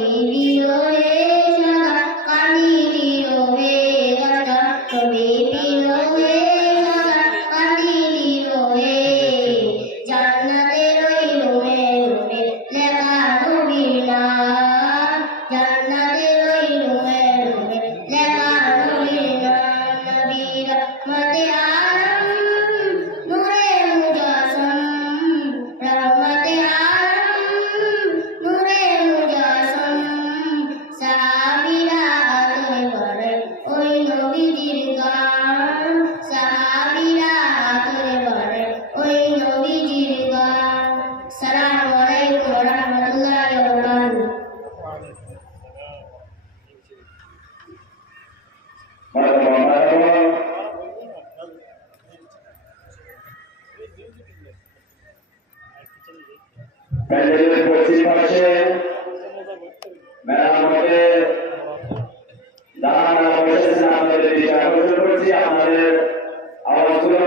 Amen. প্যান্ডেলের পশ্চিম পাশে মেরামতে দাঁড়ানো বসেছেন আপনাদের দিকে আকর্ষণ করছি আপনাদের আওয়াজগুলো